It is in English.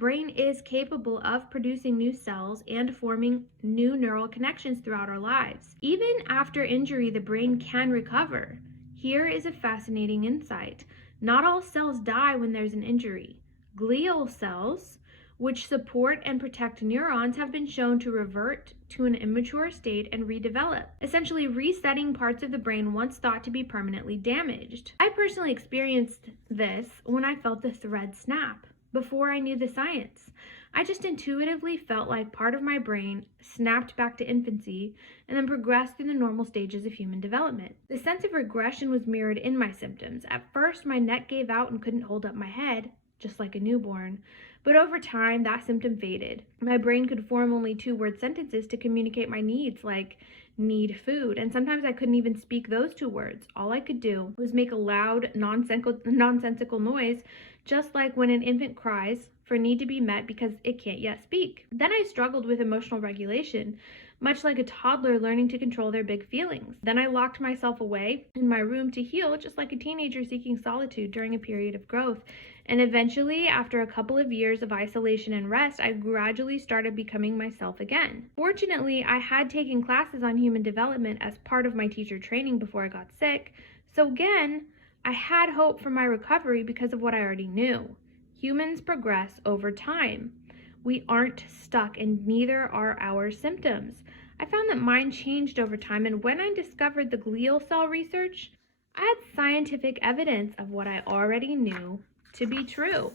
brain is capable of producing new cells and forming new neural connections throughout our lives. Even after injury, the brain can recover. Here is a fascinating insight. Not all cells die when there's an injury. Glial cells, which support and protect neurons, have been shown to revert to an immature state and redevelop, essentially resetting parts of the brain once thought to be permanently damaged. I personally experienced this when I felt the thread snap. Before I knew the science, I just intuitively felt like part of my brain snapped back to infancy and then progressed through the normal stages of human development. The sense of regression was mirrored in my symptoms. At first, my neck gave out and couldn't hold up my head, just like a newborn. But over time, that symptom faded. My brain could form only 2-word sentences to communicate my needs, like need food. And sometimes I couldn't even speak those 2 words. All I could do was make a loud, nonsensical noise, just like when an infant cries for need to be met because it can't yet speak. Then I struggled with emotional regulation, much like a toddler learning to control their big feelings. Then I locked myself away in my room to heal, just like a teenager seeking solitude during a period of growth. And eventually, after a couple of years of isolation and rest, I gradually started becoming myself again. Fortunately, I had taken classes on human development as part of my teacher training before I got sick. So again, I had hope for my recovery because of what I already knew. Humans progress over time. We aren't stuck, and neither are our symptoms. I found that mine changed over time, and when I discovered the glial cell research, I had scientific evidence of what I already knew to be true.